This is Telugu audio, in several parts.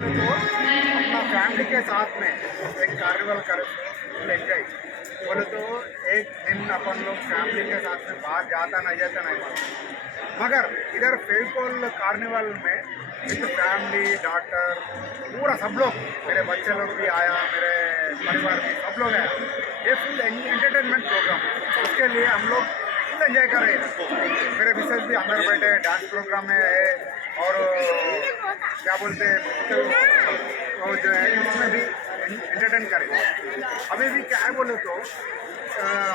तो अपना फैमिली के साथ में एक कार्निवल कर फुल एंजॉय बोले तो एक दिन अपन लोग फैमिली के साथ में बाहर जाता नहीं मालूम। मगर इधर फेविकोल कार्निवल में विद फैमिली डॉक्टर पूरा सब लोग मेरे बच्चे लोग भी आया, मेरे परिवार भी सब लोग आया। ये फुल एंटरटेनमेंट प्रोग्राम, उसके लिए हम लोग फुल एंजॉय कर रहे हैं। मेरे मिसेज भी अंदर बैठे डांस प्रोग्राम में है और क्या बोलते हैं वो जो है इसमें भी एंटरटेन करें। अभी भी क्या है बोले तो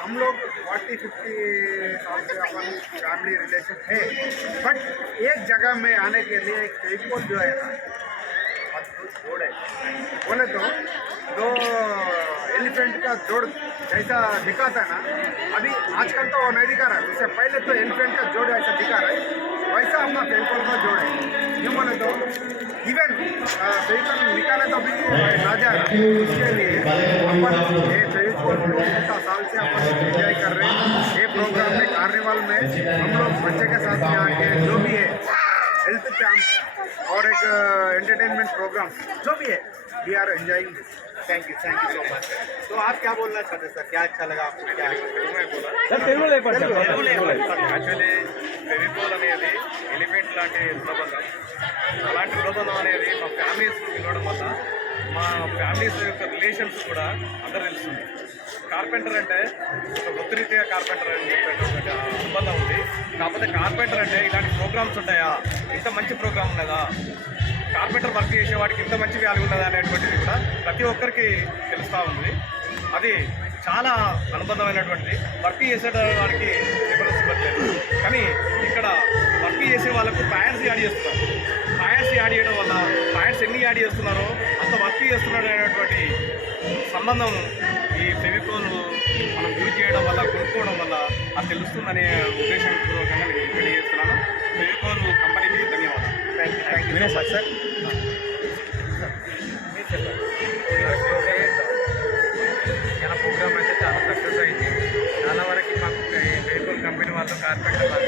हम लोग 40-50 साल से अपन फैमिली रिलेशन है, बट एक जगह में आने के लिए एक फेविकोल जो है ना अद्भुत जोड़ है। बोले तो दो एलिफेंट का जोड़ जैसा दिखा था ना, अभी आजकल तो वो नहीं दिखा रहा है, उससे पहले तो एलिफेंट का जोड़ ऐसा दिखा रहा है, वैसा अपना फेविकोल का जोड़ है। क्यों बोले तो इवन फेविकोल निकाले तो भी ना जा रहा, उसके लिए अपन ये फेविकोल 50 साल से अपन एंजॉय कर रहे हैं। ये प्रोग्राम में कार्निवल में हम लोग बच्चे के साथ में आके जो भी है हेल्थ कैंप और एक एंटरटेनमेंट प्रोग्राम जो भी है we are enjoying this. Thank you so much. तो आप क्या बोलना चाहते सर, क्या अच्छा लगा आपको? क्या యాక్చువల్లీ ఫెవికోల్ అనేది ఎలిఫెంట్ లాంటి దృఢబంధం. అలాంటి దృఢబంధం అనేది మా ఫ్యామిలీస్ పిలవడం వల్ల మా ఫ్యామిలీస్ యొక్క రిలేషన్స్ కూడా అందరూ తెలుస్తుంది. కార్పెంటర్ అంటే ఒక వృత్తిరీత్యా కార్పెంటర్ అని చెప్పేటటువంటి అనుబంధం ఉంది. కాకపోతే కార్పెంటర్ అంటే ఇలాంటి ప్రోగ్రామ్స్ ఉంటాయా, ఇంత మంచి ప్రోగ్రామ్ ఉన్నదా, కార్పెంటర్ వర్క్ చేసేవాడికి ఇంత మంచి వాల్యూ ఉన్నదా అనేటువంటిది కూడా ప్రతి ఒక్కరికి తెలుస్తూ ఉంది. అది చాలా అనుబంధమైనటువంటిది. వర్క్ చేసే వారికి డిఫరెన్స్ ఇవ్వట్లేదు, కానీ ఇక్కడ వర్క్ చేసే వాళ్ళకు పాయింట్స్ యాడ్ చేస్తున్నారు. పాయింట్స్ యాడ్ చేయడం వల్ల పాయింట్స్ ఎన్ని యాడ్ చేస్తున్నారో అంత వర్క్ చేస్తున్నాడు అనేటువంటి సంబంధం ఈ ఫెవికోల్ మనం యూజ్ చేయడం వల్ల, కొనుక్కోవడం వల్ల అది తెలుస్తుందనే ఉద్దేశపూర్వకంగా నేను తెలియజేస్తున్నాను. ఫెవికోల్ కంపెనీకి ధన్యవాదాలు. Thank you so much sir. ఇలా ప్రోగ్రామ్ అయితే చాలా సక్సెస్ అయింది. చాలా వరకు మాకు ఫెవికోల్ కంపెనీ వాళ్ళు, కార్పెంటర్ వాళ్ళు